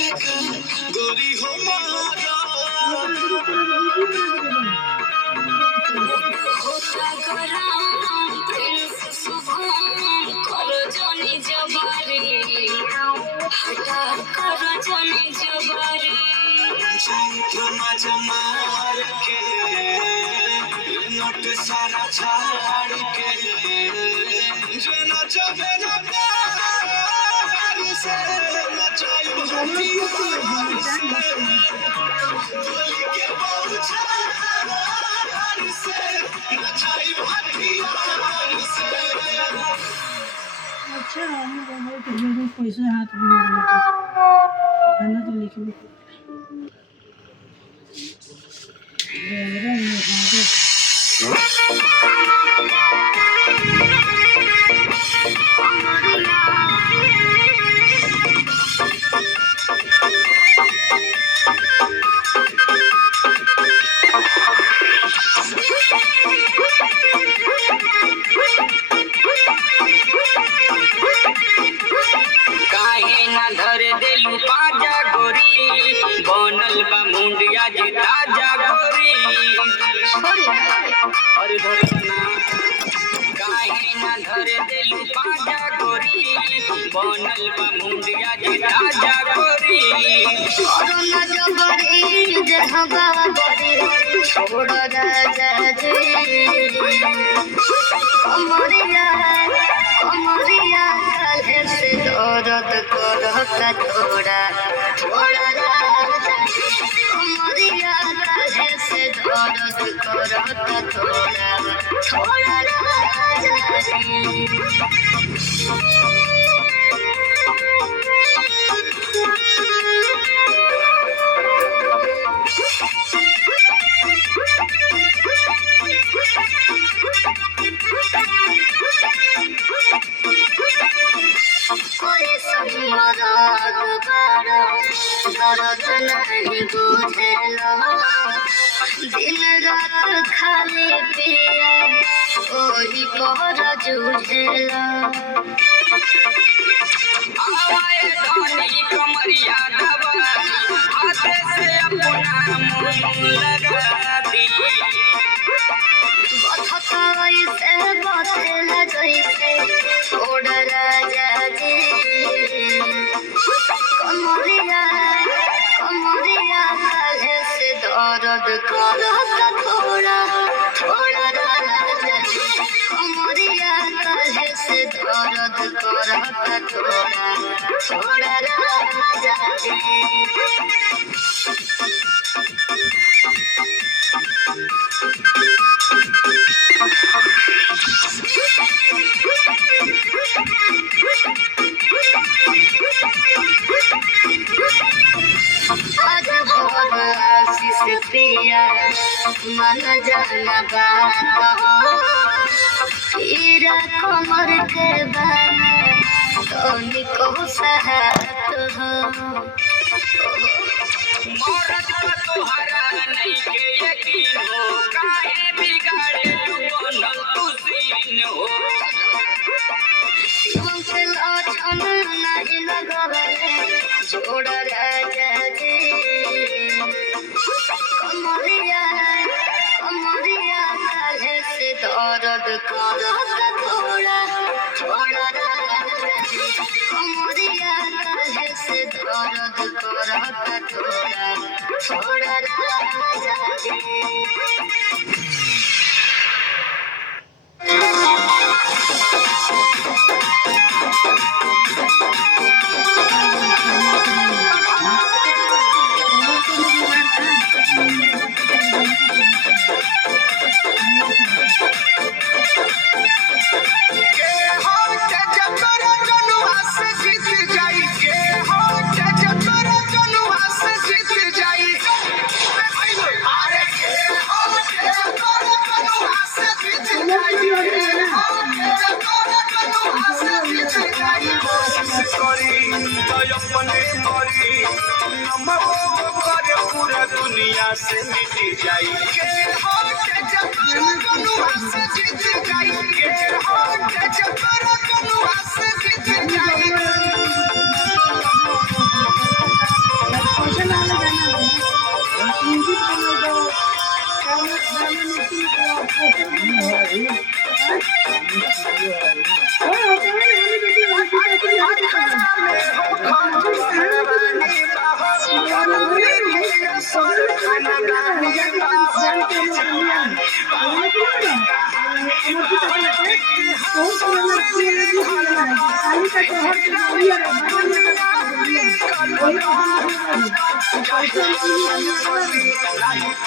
गोरी हो मारा होता गरम प्रिंस सुभान करो जानी जबारी हटा करो जानी जबारी मार के नट सारा छाड़ के जना जबे ना प्यार से नचाई भक्ति के पहुंचा अच्छा हम पैसे हाथ में गाना तो लिखे अरे धरे ना काहे ना धरे देलू पाजा गोरी बनल बा मुंडिया जी ताजा गोरी कोरोना जबरी जहगा बरी छोड़ राजा जी कमरिया कमरिया काहे से दर्द करता थोड़ा थोड़ा राजा कमरिया काहे से दर्द करता थोड़ा थोड़ा राजा कोई समराग बारा दर्द नहीं बुझेला दिन रात खाली पिया ओही पर जुझेला आवाए धनी कमरिया दबा हाथे से अपना मुंह लगा दी बथताई से बथेला जैसे छोड़ राजा जी कमरिया कमरिया काहे से दर्द करता थोड़ा थोड़ा राजा जी कमरिया काहे से दर्द करता थोड़ा थोड़ा राजा जी प्रिया मन जाना बात हो तेरा कमर के बाना तनिको सहत हो मरद का तोहरा नइखे यकीन हो काहे बिगाड़े बनल तू सीन हो शिवम से लाछन नहीं लगवले जोड़ राजा जी कमरिया कमरिया काहे से दर्द करता थोड़ा थोड़ा राजा जी कमरिया काहे से दर्द करता थोड़ा थोड़ा राजा जी दुनिया से मिट जाई के होट जबर कनुआ से जीत जाई के होट जबर कनुआ से जीत जाई